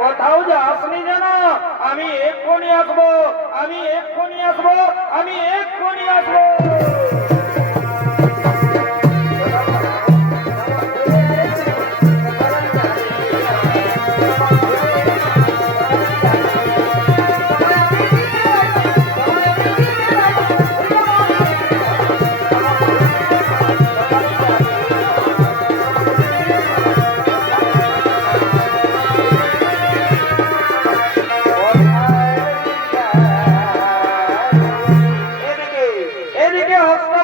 কোথাও যাসনি যেন আমি এক্ষুনি আসবো আমি এক্ষুনি আসবো আমি এক্ষুনি আসবো এদিকে হস্ত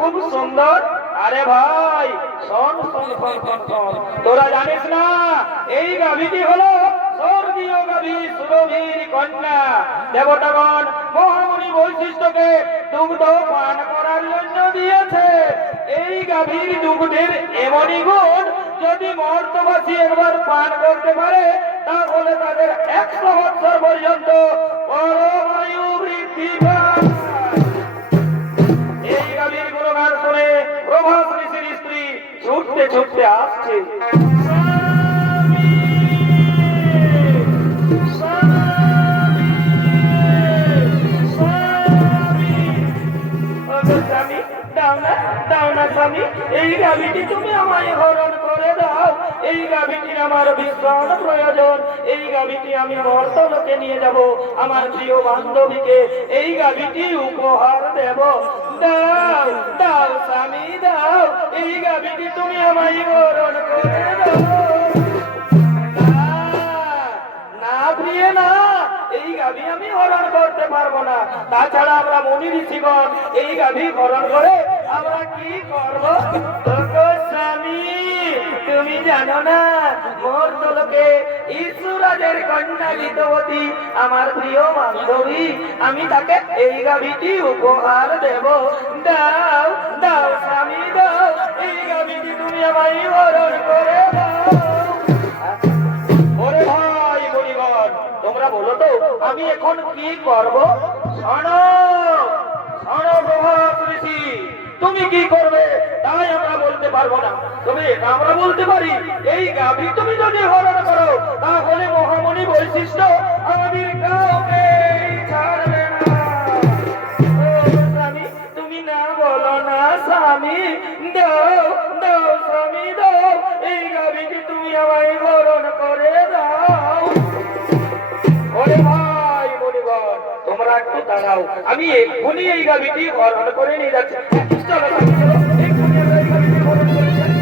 খুব সুন্দর। আরে ভাই শোন শোন শোন শোন শোন, তোরা জানিস না এই গাভীটি হলো স্বর্গীয় গাভী সুরভীর কন্যা। দেবতাগণ মহামণি বৈশিষ্ট্যকে দুগ্ধ পান করার জন্য দিয়েছে। এই গাভীর দুগ্ধের এমনই গুণ, যদি মর্তবাসী একবার পান করতে পারে তাহলে তাদের 100 বছর পর্যন্ত পরমায়ু বৃদ্ধি পায়। এই গাভীর গুণগান শুনে প্রভাস ঋষির স্ত্রী ছুটতে ছুটতে আসছে। এই গাভীটি তুমি আমায় হরণ করে দাও। এই গাভীটির আমার ভীষণ প্রয়োজন। এই গাভীটি আমি মর্তলোকে নিয়ে যাব, আমার প্রিয় বান্ধবীকে এই গাভীটি উপহার দেব। দাও দাও স্বামী দাও, এই গাভীটি তুমি আমায় হরণ করে দাও। না প্রিয় না, এই গাভী আমি হরণ করতে পারবো না। তাছাড়া আমরা মুনি ঋষিগণ এই গাভী হরণ করে আমরা কি করব? স্বামী তুমি জানো না মর্তলোকে ঈশ্বরাজের কন্যা গীতবতী আমার প্রিয় বান্ধবী, আমি তাকে এই গাভীটি উপহার দেব। দাও দাও স্বামী দাও, এই গাভীটি তুমি আমায় হরণ করে দাও। ওরে ভাই বলিগণ, তোমরা বলো তো আমি এখন কি করব? শোনো শোনো প্রভাস ঋষি, তুমি কি করবে তাই আমরা বলতে পারবো না, তবে এটা আমরা বলতে পারি এই গাভী তুমি যদি হরণ করো তাহলে মহামণি বৈশিষ্ট্য আমাদের কাউকে ছাড়বে না। স্বামী তুমি না বলো না স্বামী, দাও দাও স্বামী দাও, এই গাভীটি তুমি আমায় হরণ করে দাও। ওরে ভাই বলিগণ, তোমরা একটু দাঁড়াও, আমি এক্ষুনি এই গাভীটি হরণ করে নিয়ে যাচ্ছি। চলো চলো এক্ষুনি আমরা এই গাভীটি হরণ করে নিয়ে যাচ্ছি।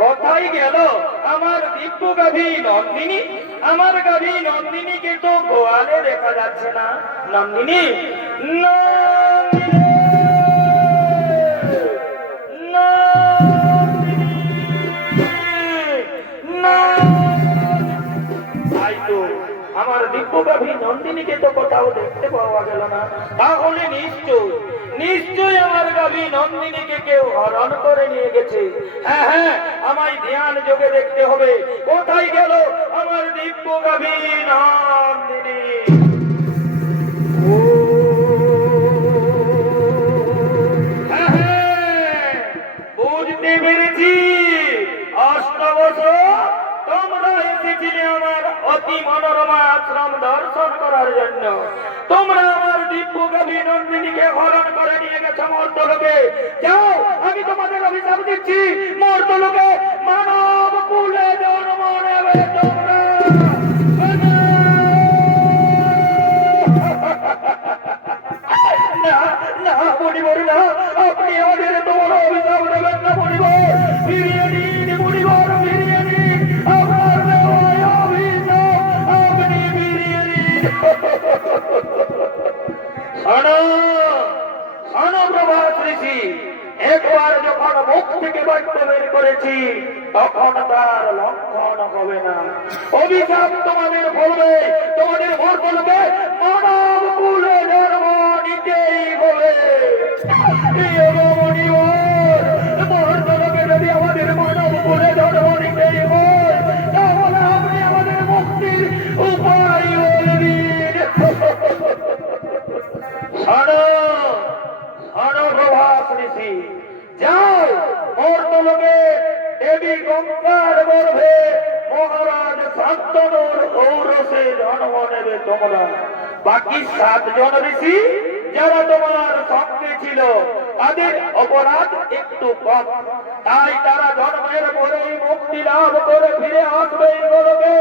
কোথায় গেল আমার দিব্য গাভী নন্দিনী? আমার গাভী নন্দিনীকে তো গোয়ালে দেখা যাচ্ছে না। নন্দিনী আমার দিব্য গাভী নন্দিনীকে তো কোথাও দেখতে পাওয়া গেল না। তাহলে নিশ্চয় নিশ্চয় আমার গাভী নন্দিনীকে কেউ হরণ করে নিয়ে গেছে। হ্যাঁ হ্যাঁ, আমায় ধ্যান যোগে দেখতে হবে কোথায় গেল আমার দিব্য গাভী নন্দিনী। হ্যাঁ হ্যাঁ, বুঝতে পেরেছি, অষ্টবছর তোমরা এসেছিলে আমার অতি মনোরমা আশ্রম দর্শন করার জন্য। তোমরা আমার দিব্য গাভী নন্দিনীকে হরণ করে নিয়ে গেছো মর্তলোকে। যাও, আমি তোমাদের অভিশাপ দিচ্ছি, মর্তলোকে মানব কুলে জন্ম নেবে তোমরা। না না মণিবর, না, আপনি আমাদের তোমার অভিশাপ দেবেন না মণিবর। ফিরিয়ে দিন মণিবর, ফিরিয়ে দিন আমার দেওয়ায় অভিশাপ আপনি ফিরিয়ে দিন। শোনো শোনো প্রভাত ঋষি, একবার যখন মুখ থেকে বাক্য বের করেছি তখন তার লঙ্ঘন হবে না। অভিশাপ তোমাদের বলবে, তোমাদের মর্তলোকে মানব কুলে জন্ম নিতেই হবে। মর্তলোকে যদি আমাদের মানব কুলে জন্ম নিতেই হয় তাহলে আপনি আমাদের মুক্তির উপায় বলবেন। শোনো শোনো প্রভাত ঋষি, যাও মর্তলোকে দেবী গঙ্গার গর্ভে মহারাজ শান্তনুর ঔরসে জন্ম নেবে তোমরা। বাকি 7 জন ঋষি যারা তোমার সঙ্গে ছিল তাদের অপরাধ একটু কম, তাই তারা জন্মের পরেই মুক্তি লাভ করে ফিরে আসবে এই গোলকে।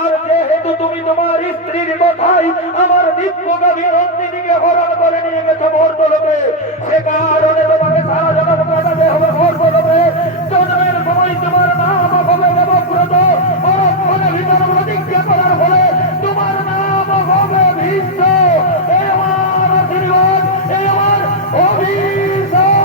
আর যেহেতু তুমি তোমার স্ত্রীর কথাই আমার দিব্য গাভী নন্দিনীকে হরণ করে নিয়ে গেছো মর্তলোকে, সে কারণে তোমাকে সারা জন্ম কাটাতে হবে মর্তলোকে। জন্মের সময় তোমার নাম হবে দেবব্রত, পরক্ষণে ভিতর প্রতিজ্ঞা করার ফলে তোমার নাম হবে ভীষ্ম। এই আমার আশীর্বাদ, এই আমার অভিশাপ।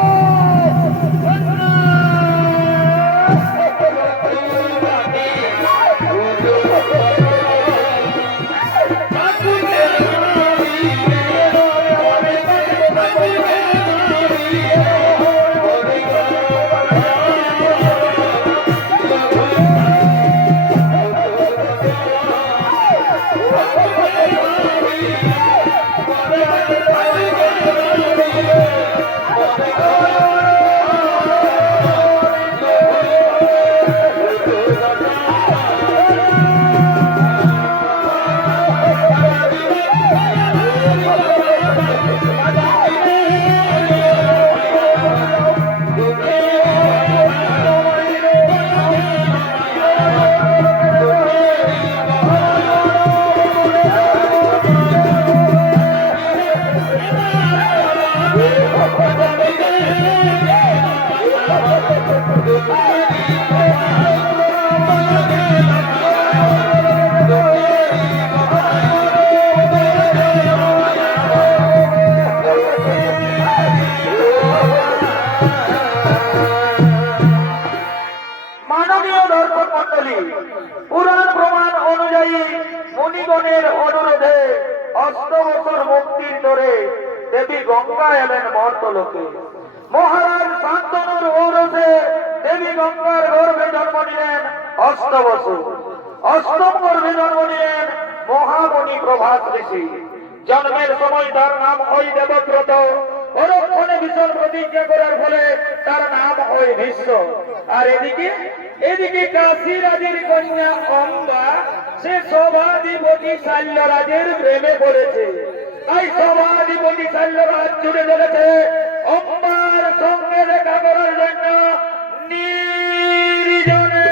মাননীয় দর্শক মন্ডলী, পুরাণ প্রমাণ অনুযায়ী মুনিগণের অনুরোধে 8 বছর মুক্তির ধরে দেবী গঙ্গা এলেন মর্তলোকে। মহারাজ শান্তনুর ঔরসে দেবী গঙ্গার গর্ভে জন্ম নিলেন 8 বছর। 8ম গর্ভে জন্ম নিলেন মহামণি প্রভাত ঋষি। জন্মের সময় তার নাম হয় দেবব্রত, পরক্ষণে ভীষণ প্রতিজ্ঞা করার ফলে তার নাম হয় ভীষ্ম। আর এদিকে কাশী রাজের কন্যা অম্বা, সে সভাধিপতি শাল্যরাজের প্রেমে পড়েছে। তাই সভাধিপতি শাল্যরাজ ছুটে চলেছে অম্বার সঙ্গে দেখা করার জন্য নির্জনে।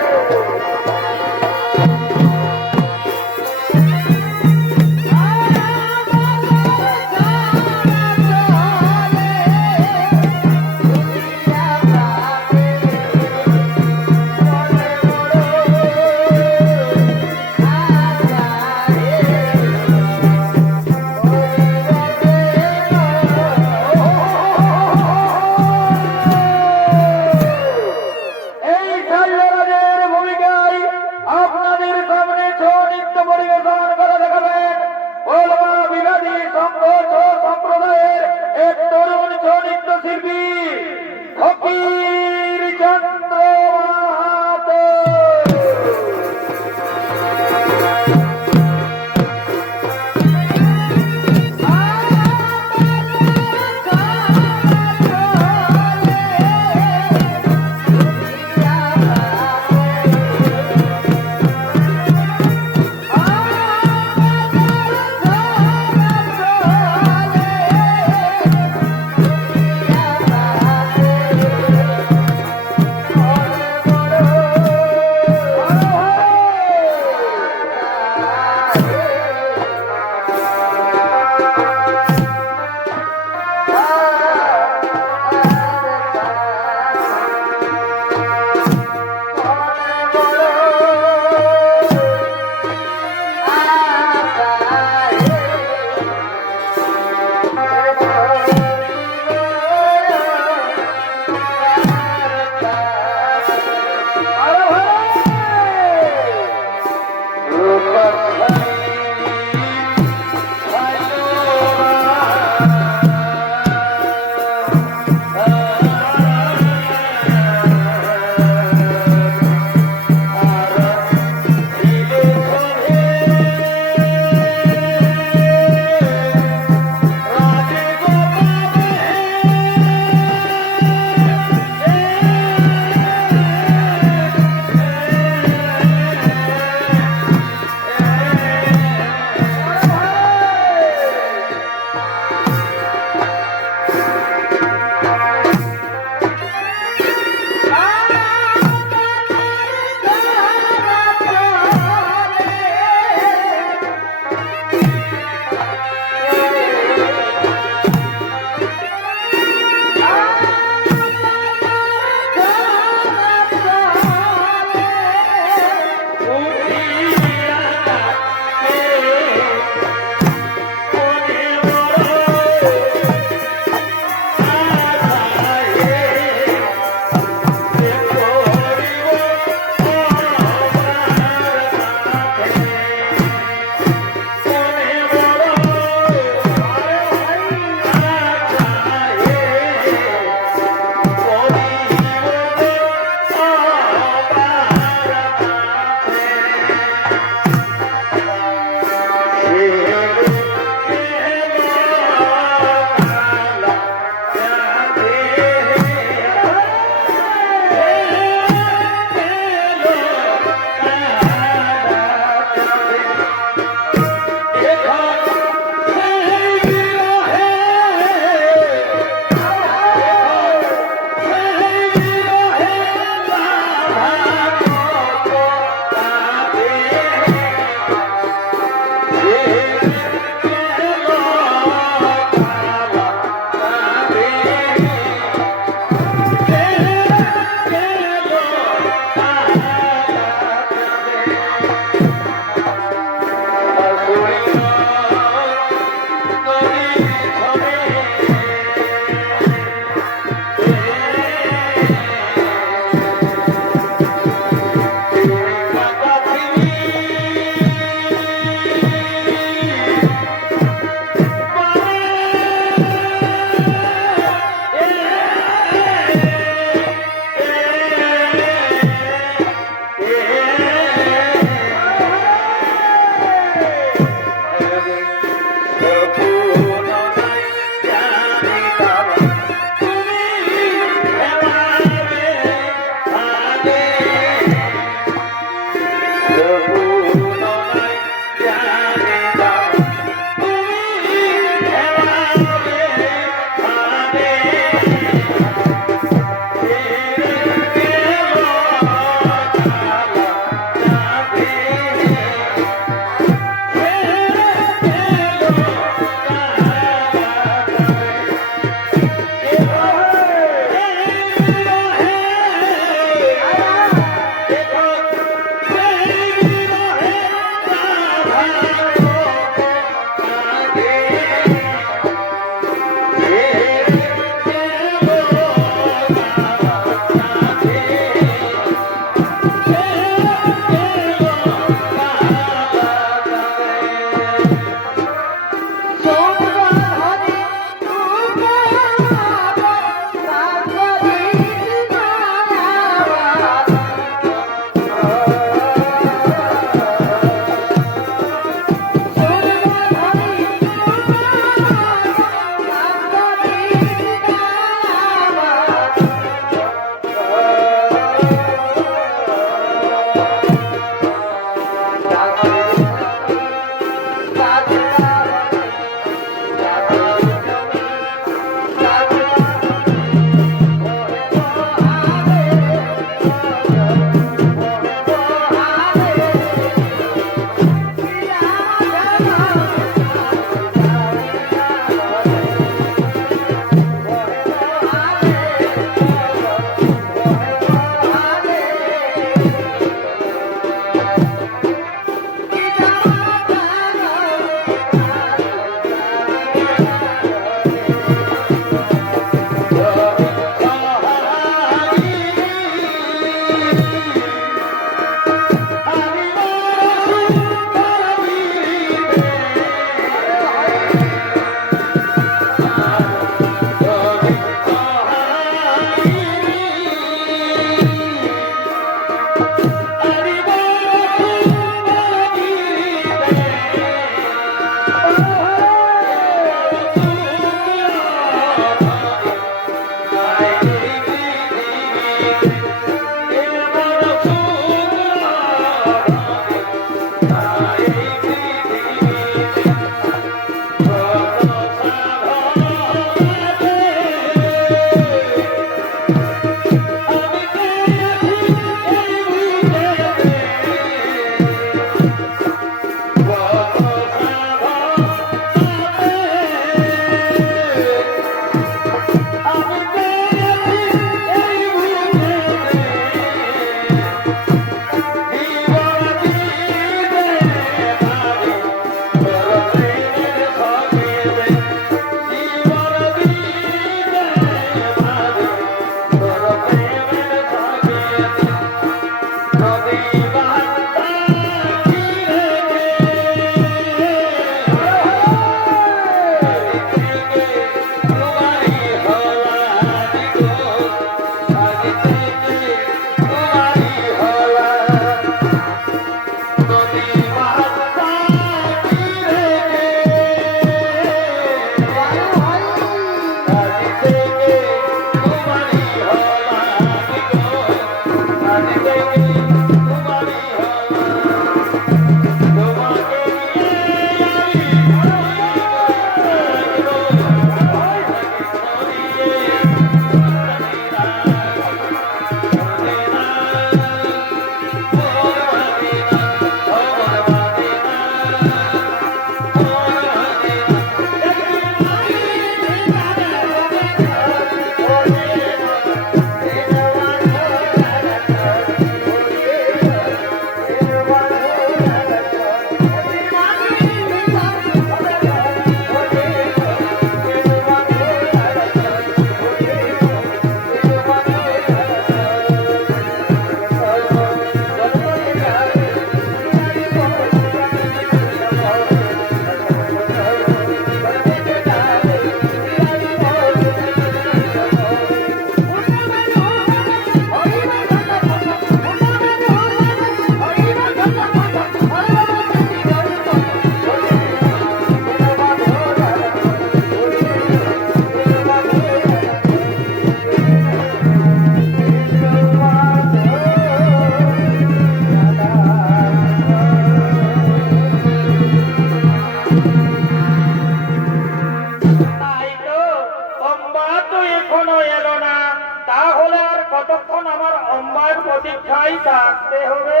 কতক্ষণ আমার অম্বার প্রতীক্ষায় থাকতে হবে?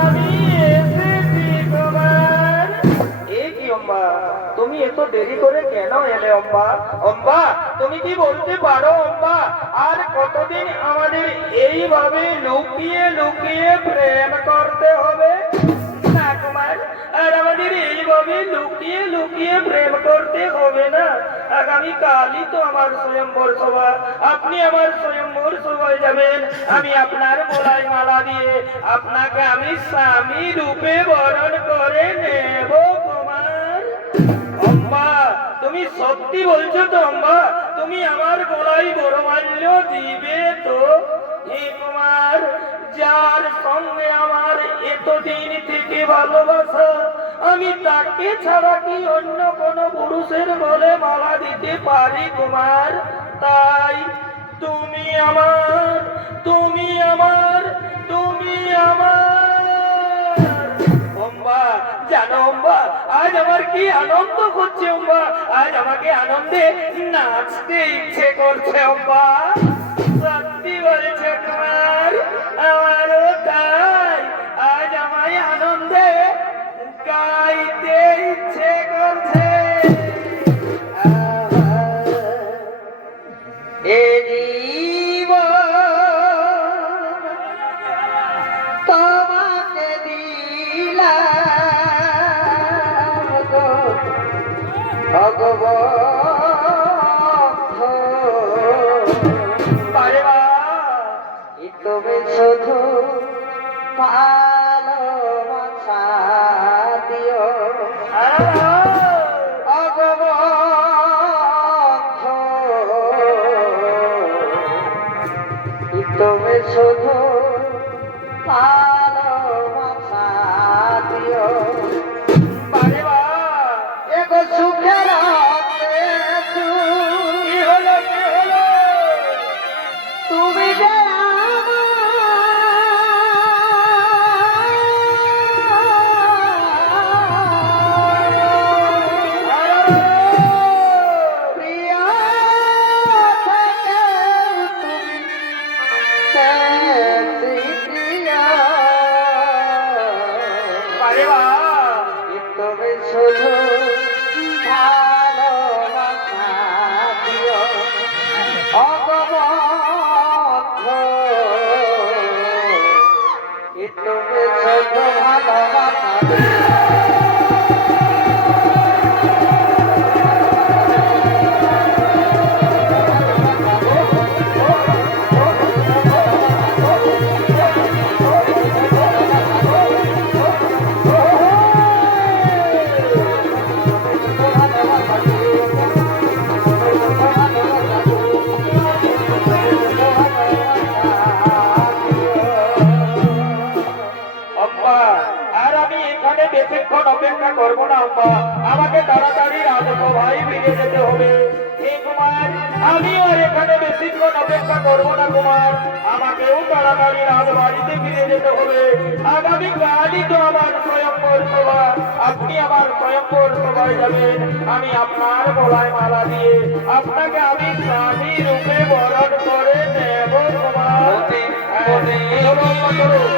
আমি এসেছি তোমার। এ কি অম্বা, তুমি এত দেরি করে কেন এলে অম্বা? অম্বা তুমি কি বলতে পারো অম্বা, আর কতদিন আমাদের এইভাবে লুকিয়ে লুকিয়ে প্রেম করতে হবে? না কুমার, আর আমাদের এইভাবে লুকিয়ে লুকিয়ে প্রেম করতে হবে না। আগামী কালই তো আমার স্বয়ম্বর সভা, আপনি আমার স্বয়ম্বর সভায় যাবেন। আমি আপনার গলায় মালা দিয়ে আপনাকে আমি স্বামী রূপে বরণ করে নেব কুমার। অম্বা তুমি সত্যি বলছো তো অম্বা? তুমি আমার গলায় বরমাল্য দিবে তো? হে কুমার, যার সঙ্গে আমার এতদিন থেকে ভালোবাসা, আমি তাকে ছাড়া কি অন্য কোন পুরুষের গলে মালা দিতে পারি কুমার? তাই তুমি আমার, তুমি আমার, তুমি আমার। অম্বা জানো অম্বা, আজ আমার কি আনন্দ হচ্ছে অম্বা, আজ আমাকে আনন্দে নাচতে ইচ্ছে করছে অম্বা। সত্যি বলছে কুমার, আমারও তাই, আজ আমায় আনন্দে গাইতে ইচ্ছে করছে। এ জীবন তোমাকে দিলাম গো ভগবান, তুমি শুধু ভালোবাসা দিও তুমি শুধু ভালোবাসা দিও। বারে বা এগো সুখের কি হলো, কি হলো? তুমি যে শুধু ভালোবাসা দিও অগবদ্ধ, তুমি শুধু ভালোবাসা দিও। বেশিক্ষণ অপেক্ষা করবো না অম্বা, আমাকে তাড়াতাড়ি রাজসভায় ফিরে যেতে হবে। হে কুমার, আমিও এখানে বেশিক্ষণ অপেক্ষা করবো না কুমার, আমাকেও তাড়াতাড়ি রাজবাড়িতে ফিরে যেতে হবে। আগামী কালই তো আমার স্বয়ম্বর সভা, আপনি আমার স্বয়ম্বর সভায় যাবেন। আমি আপনার গলায় মালা দিয়ে আপনাকে আমি স্বামী রূপে বরণ করে নেব কুমার। আমি অবশ্যই তোমার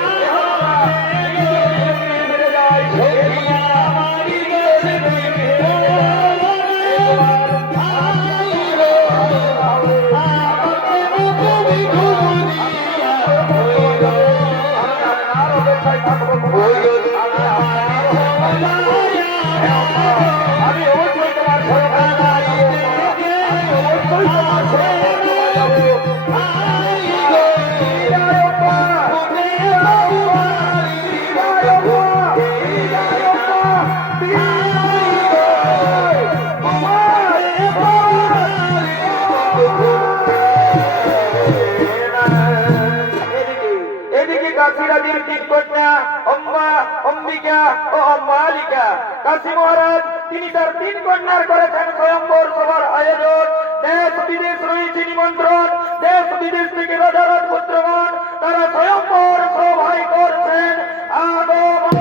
কাশীরাজের তিন কন্যা অম্বা, অম্বিকা ও অম্বালিকা। কাশী মহারাজ তিনি তার তিন কন্যার করেছেন স্বয়ম্বর সভার আয়োজন। দেশ বিদেশ রয়েছে নিমন্ত্রণ, দেশ বিদেশ থেকে রাজা রাজপুত্রগণ তারা স্বয়ম্বর সভায় করছেন আগমন।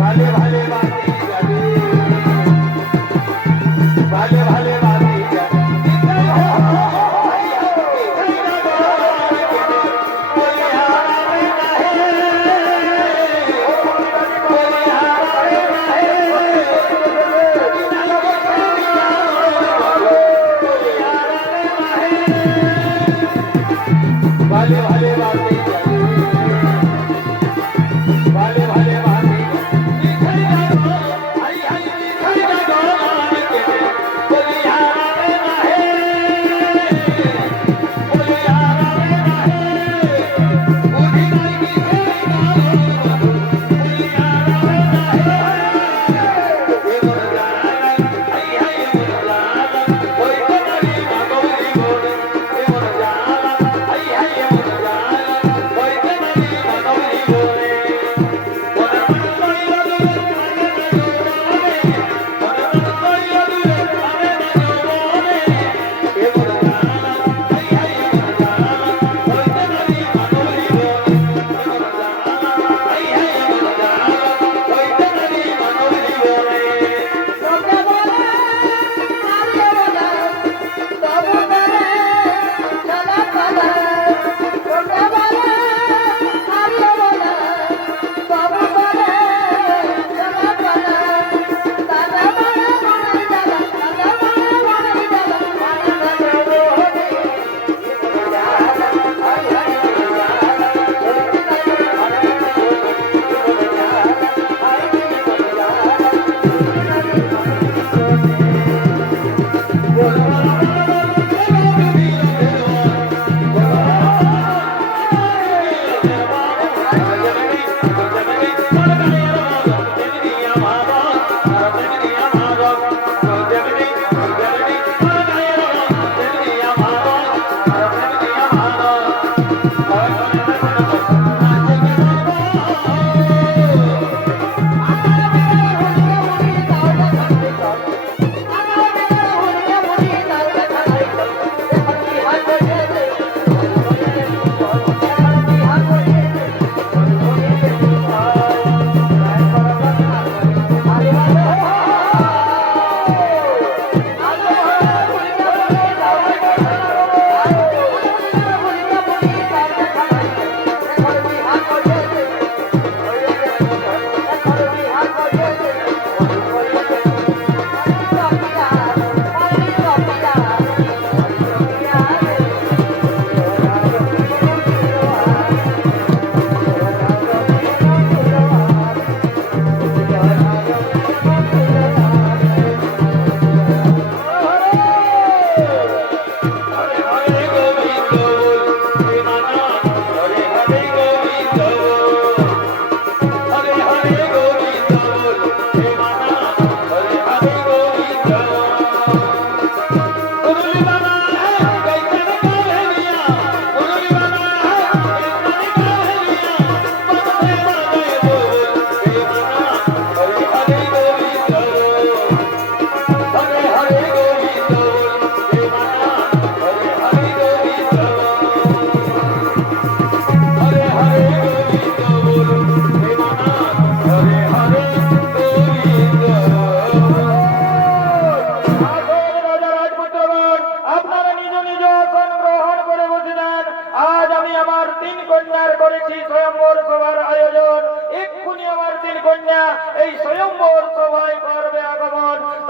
ভালে ভালে বাঁচি যাবে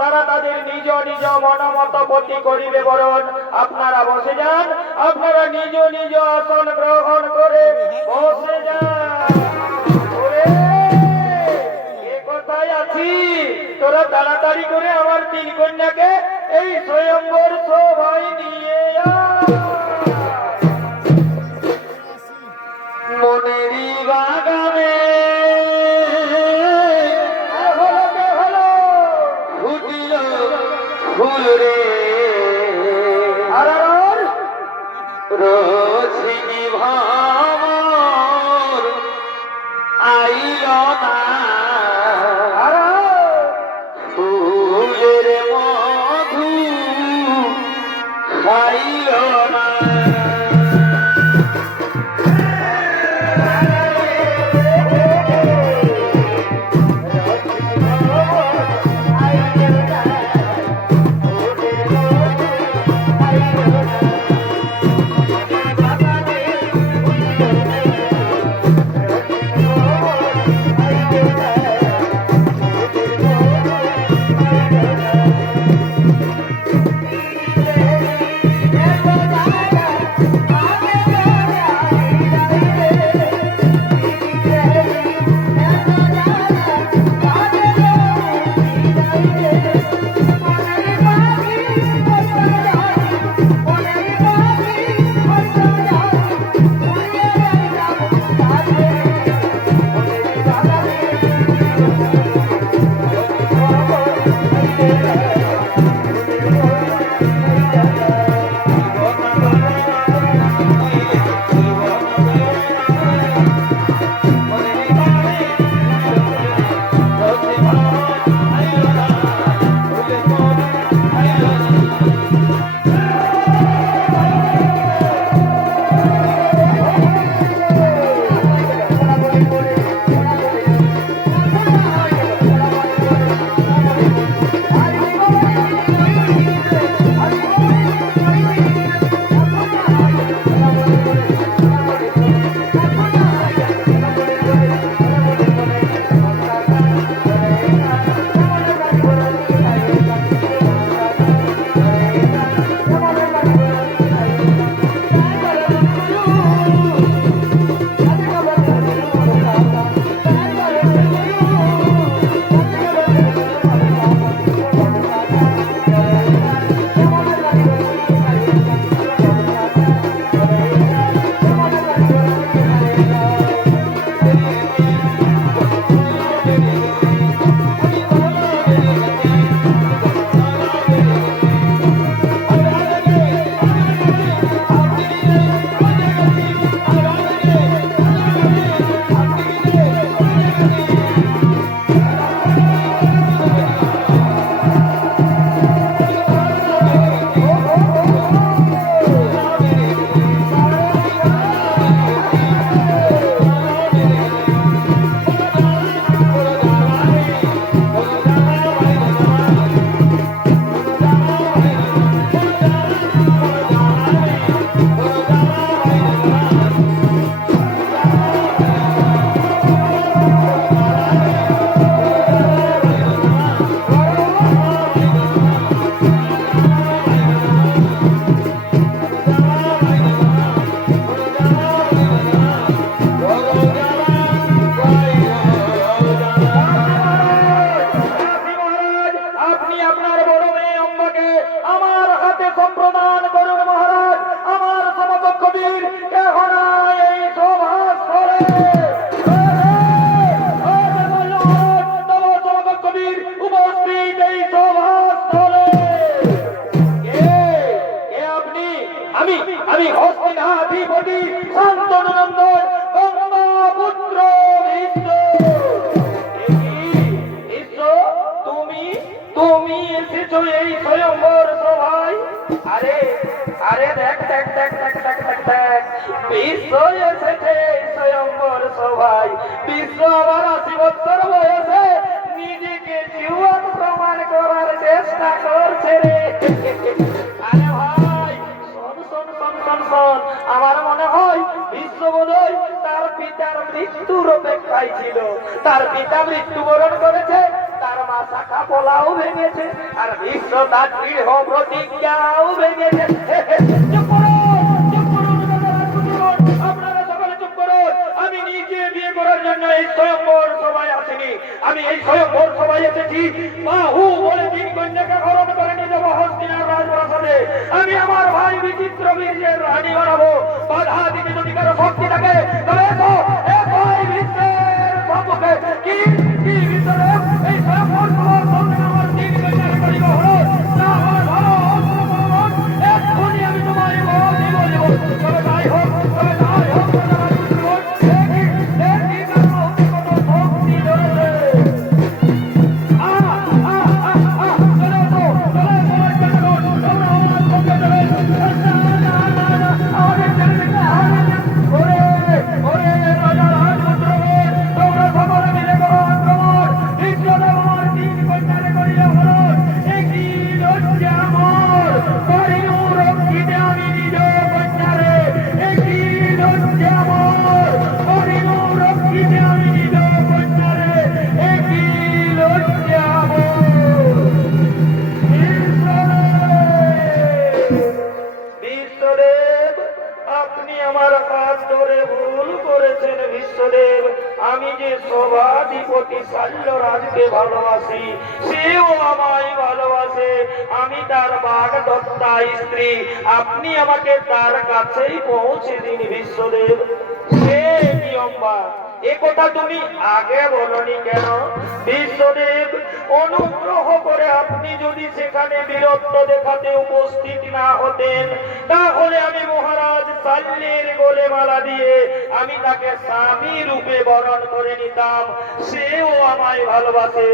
তারা তাদের নিজ নিজ মনোমত গতি করিবে। বরণ আপনারা বসে যান, আপনারা নিজ নিজ আসন গ্রহণ করে বসে যান। ওরে, এ কোথায় আছি? তোরা তাড়াতাড়ি করে আমার তিন কন্যাকে এই স্বয়ম্বর সভায় নিয়ে আয়। মনেরই বাগানে ফুটিল ফুল রে, রোজিনী ভামর আইল না, ফুলের মধু খাইল না। বিশ্ব এসেছে স্বয়ম্বর সভায়, বিশ্ব আবার ৮০ বছর বয়সে নিজেকে জীবন প্রমাণ করার চেষ্টা করছে রে। আরে ভাই শোন শোন শোন শোন শোন, আমার মনে হয় বিশ্ব বোধহয় তার পিতার মৃত্যুর অপেক্ষায় ছিল। তার পিতা মৃত্যুবরণ করেছে, তার মা শাখা পোলাও ভেঙেছে আর বিশ্ব তার দৃঢ় প্রতিজ্ঞাও ভেঙেছে। চুপ করুন, চুপ করুন দাদারা, চুপ করুন, আপনারা সকলে চুপ করুন। আমি নিজে বিয়ে করার জন্য এই স্বয়ংবর সভায় আসিনি, আমি এই স্বয়ংবর সভায় এসেছি বাহু বলে তিন কন্যাকে হরণ করে নিয়ে যাবো হস্তিনার রাজপ্রাসাদে। আমি আমার ভাই বিচিত্র বীর্যের রানী বানাবো। বাধা দিতে যদি কারো শক্তি থাকে তবে এসো, এসো এই বিশ্বের সম্মুখে। কি কি ভিতরে এই স্বয়ংবর সভার সামনে আমার তিন কন্যাকে করিব হরণ। না হয় ভালো অস্ত্র বলবৎ, এক্ষুনি আমি তোমায় বল দিব দিব। তবে তাই হোক, তবে তাই হোক দাদারা, চুপ করুন। দেখি দেখি কারো হাতে কত শক্তি ধরেছে। বিশ্বদেব, আপনি আমার কাজ ধরে ভুল করেছেন। বিশ্বদেব, আমি যে সভাধিপতি শাল্যরাজকে ভালোবাসি, সেও আমায় ভালোবাসে। আমি তার বাগদত্তা স্ত্রী, আপনি আমাকে তার কাছেই পৌঁছে দিন। বিশ্বদেব, সে নিয়মবা এ কথা তুমি আগে বলনি কেন? বিশ্বদেব, অনুগ্রহ করে আপনি যদি সেখানে বীরত্ব দেখাতে উপস্থিত না হতেন, তাহলে আমি মহারাজ শাল্যের গলে মালা দিয়ে আমি তাকে স্বামী রূপে বরণ করে নিতাম। সেও আমায় ভালোবাসে,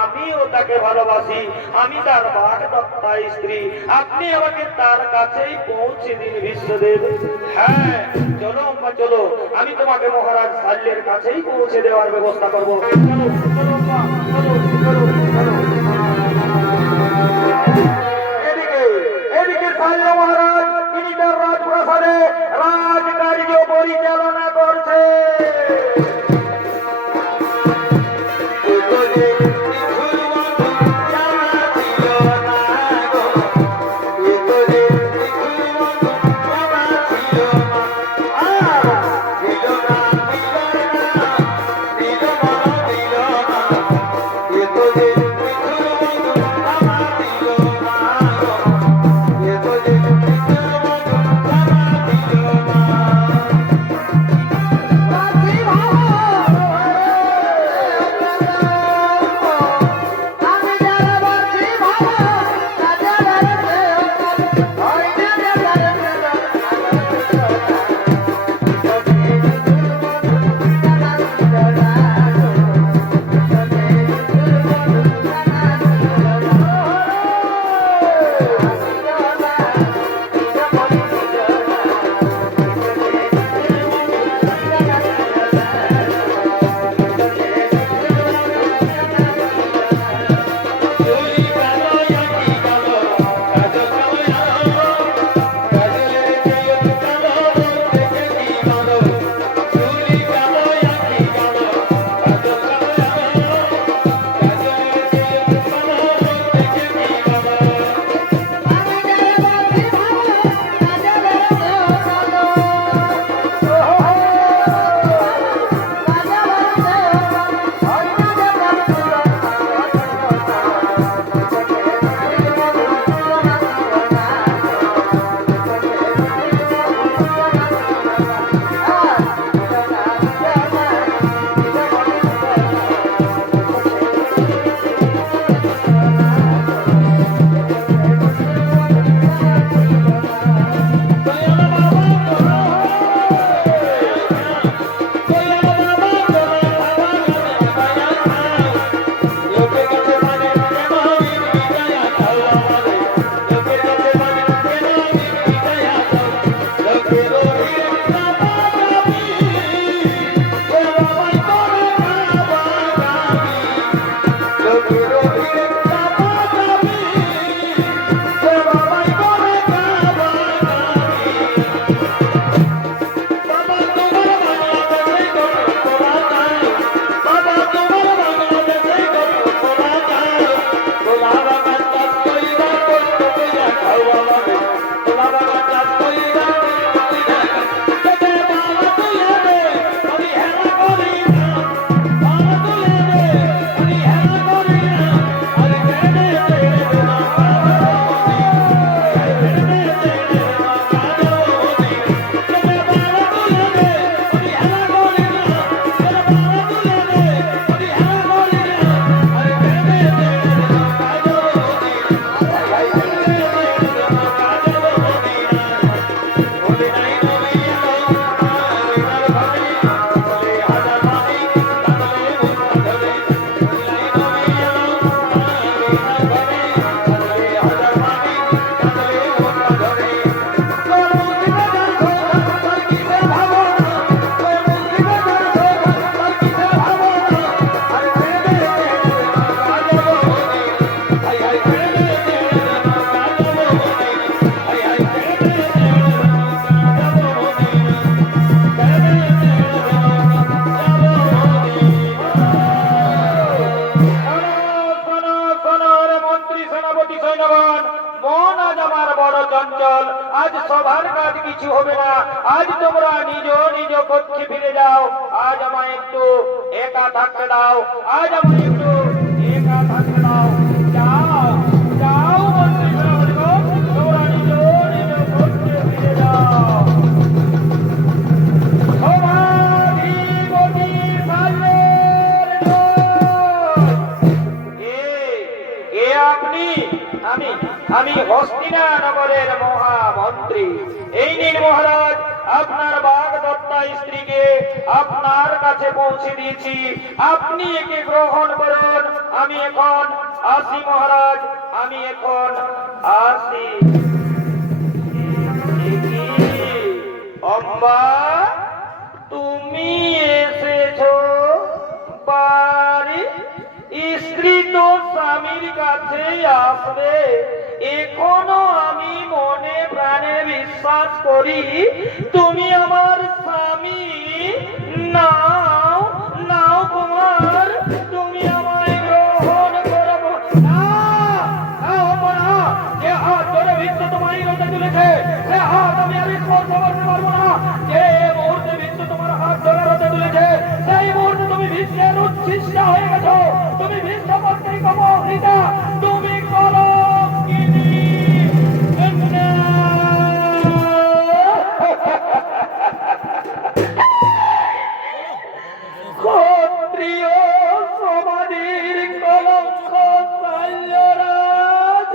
আমিও তাকে ভালোবাসি। আমি তার বাগদত্তা স্ত্রী, আপনি আমাকে তার কাছেই পৌঁছে দিন। বিশ্বদেব, হ্যাঁ চলো আম্মা, চলো, আমি তোমাকে মহারাজ শাল্যের কাছেই পৌঁছে দেওয়ার ব্যবস্থা করবো। চলো চলো আম্মা, চলো চলো চলো। এদিকে এদিকে শাল্য মহারাজ তিনি তার রাজপ্রাসাদে রাজকার্য পরিচালনা করছে। ये সেনাপতি সৈন্যগণ, মন আজ আমার বড় চঞ্চল, আজ সভার কাজ কিছু হবে না, আজ তোমরা নিজ নিজ কক্ষে ফিরে যাও, আজ আমায় একটু একা থাকতে দাও, আজ আমায় একটু একা থাকতে দাও। যাও যাও মন্ত্রী সেনাপতিগণ, তোমরা নিজ নিজ কক্ষে ফিরে যাও। সভাধিপতি সাল্লের জয়। কে আপনি? আমি হস্তিনা নগরের মহামন্ত্রী। এই নিন মহারাজ, আপনার বাগদত্তা স্ত্রীকে আপনার কাছে পৌঁছে দিয়েছি, আপনি একে গ্রহণ করুন। আমি এখন আসি মহারাজ, আমি এখন আসি। অম্বা, তুমি এসেছো বাড়ি? স্ত্রী তো স্বামীর কাছে আসবে, এখনো আমি মনে প্রাণে বিশ্বাস করি তুমি আমার স্বামী। নাও নাও কুমার, তুমি আমায় গ্রহণ করবো। না না, যে হাত ধরে বিশ্ব তোমায় রোদে তুলেছে, সে হাত আমি আর স্পর্শ করতে পারবো না। যে মুহূর্তে বিশ্ব তোমার হাত ধরে রোদে তুলেছে, সেই মুহূর্তে তুমি বিশ্বের উচ্ছিষ্ট হয়ে গেছো। তুমি বিশ্বপত্রী কমহিতা, তুমি কলঙ্কিনী। ক্ষত্রিয় সমাধির কলঙ্ক শল্যরাজ,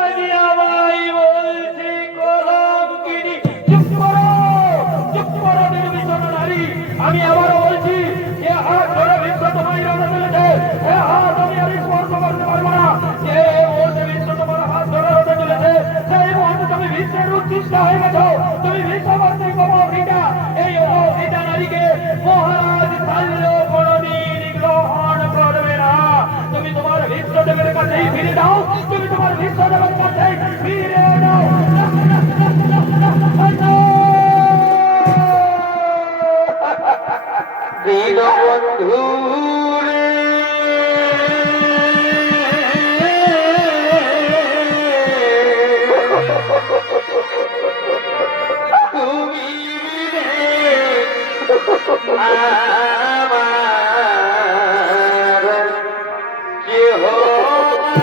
আমি আমায় বলছি কলঙ্কিনী। চুপ করো নির্বিষণ নারী। আমি আবারও বলছি, যে হাত ধরে বিশ্ব তোমায় রোদে তুলেছে, সে হাত আমি আর স্পর্শ করতে পারবো না। যে মুহূর্তে বিশ্ব তোমার হাত ধরে রোদে তুলেছে, সেই মুহূর্তে তুমি বিশ্বের উচ্ছিষ্ট হয়ে গেছো। তুমি বিশ্বপত্রী কমহিতা। এই অমহিতা নারীকে মহারাজ শল্য কোনদিন গ্রহণ করবে না। তুমি তোমার বিশ্বদেবের কাছেই ফিরে যাও, তুমি তোমার বিশ্বদেবের কাছেই ফিরে যাও। দীনবন্ধু রে, তুমি আমার যেহোবা।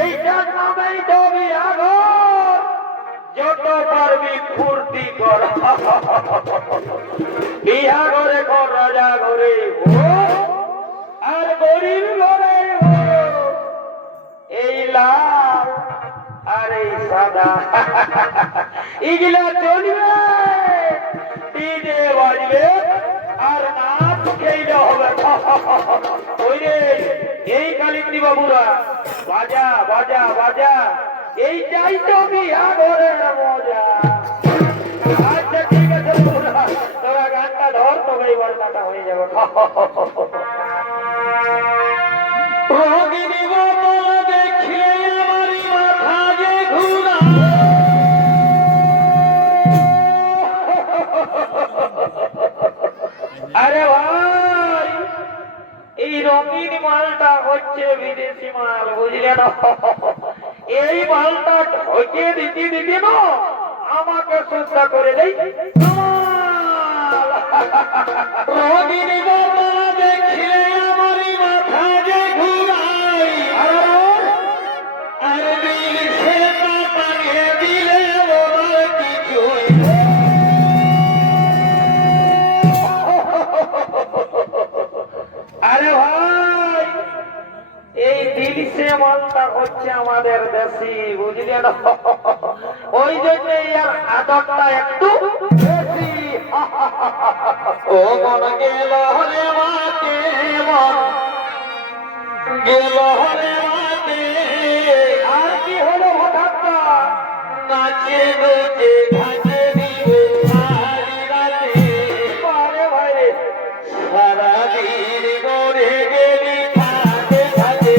এইটার নামেই তো বিয়াঘর, যত পারবি ফুর্তি কর। বিয়া ঘরে কর, রাজা ঘরে আর গরিব ঘরে এই লাল আর এই সাদা এগুলা চলবে, ডিজে বাজবে আর নাচ খেলে হবে। ওই রে এই কালিন্দী বাবুরা বাজা বাজা বাজা, এইটাই তো বিয়া ঘরের মজা। আচ্ছা ঠিক আছে বাবুরা, তোরা গানটা ধর, তবে এই বর্ণাটা হয়ে যাবে। রোগিনী বাবা দেখলে আমারই মাথা যে ঘুরা, আরে ভাই এই রঙিন মালটা হচ্ছে বিদেশি মাল, বুঝলে না? এই মালটা ঢোকে দিতে দিতে না আমাকে সুস্থ করে দেই। রঙিন বাবা দেখলে আমারই মাথা যে ঘুরাই, আর দিল সে পানিয়ে দিলে ওর কিছুই। আরে ভাই এই দিলসে মালটা হচ্ছে আমাদের দেশি, বুঝলে না? ওই জন্য এর আদরটা একটু বেশি। ও মন গেল হলে মাতে, মন গেল হলে মাতে, আর কি হলো হঠাৎ নাচে নাচে ঘাটে দিবে সারি রাতে। আরে ভাই রে সারাদিন গড়ে গেলি থাকে থাকে।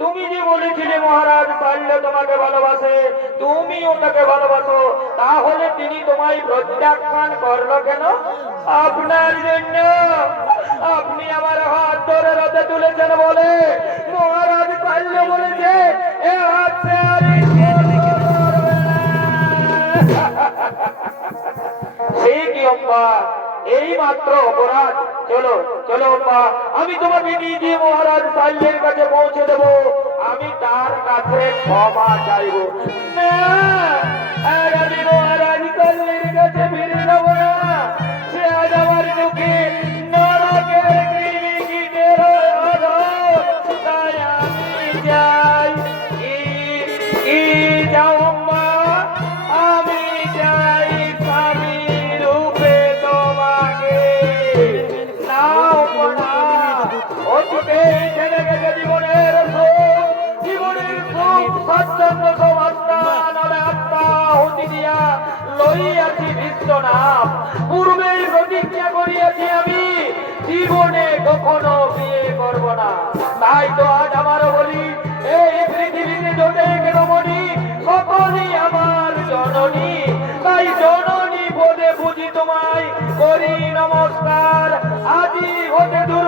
তুমি যে বলেছিলে মহারাজ পারলে তোমাকে ভালোবাসে, তুমি ওটাকে ভালোবাসো, তাহলে তিনি তোমায় প্রত্যাখ্যান করলো কেন? আপনার জন্য। আপনি আমার হাত ধরে রথে তুলেছেন বলে মহারাজ পারলে বলেছে এ হাত সে আর সে কি অম্বা, এই মাত্র অপরাধ। চলো চলো অম্বা, আমি তোমাকে নিয়ে গিয়ে মহারাজ সাল্যের কাছে পৌঁছে দেবো, আমি তার কাছে ক্ষমা চাইব। না, আর আমি মহারাজ সাল্যের কাছে ফিরে যাব না। সে আজ আমার চোখে নরকের কৃমিকীটের আদর, তাই আমি যাই। কি যাও অম্বা, আমি যাই স্বামী রূপে তোমাকে। না অম্বা, অতীতে ছেড়ে গেছে জীবনের সুখ, জীবনের সুখ স্বাচ্ছন্দ্য সব আত্মা নামে আত্মা হতি দিয়া লইয়াছি বিশ্বনাথ। পূর্বেই প্রতিজ্ঞা করিয়াছি আমি জীবনে কখনো বিয়ে করব না। তাই তো আজ আমারও বলি, এই পৃথিবীতে জোটে রমণী সকলই আমার জননী। তাই জননী পদে বুঝি তোমায় করি নমস্কার। আজি হতে দূর